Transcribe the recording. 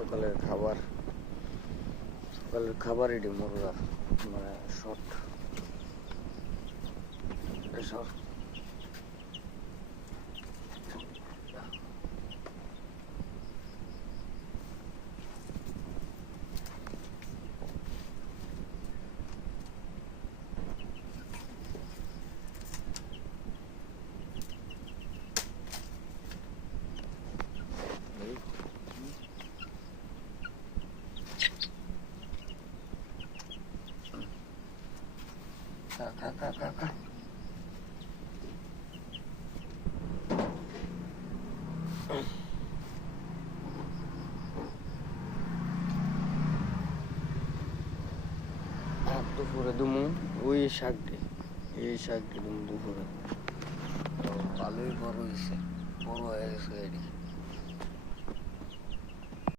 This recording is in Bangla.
সকালের খাবার এটি মুরগার মানে শর্ট শর্ট খা দুপুরে দুমু ওই শাকটি দুমু দুপুরে ভালোই বড় হয়েছে বড় হয়ে গেছে এটি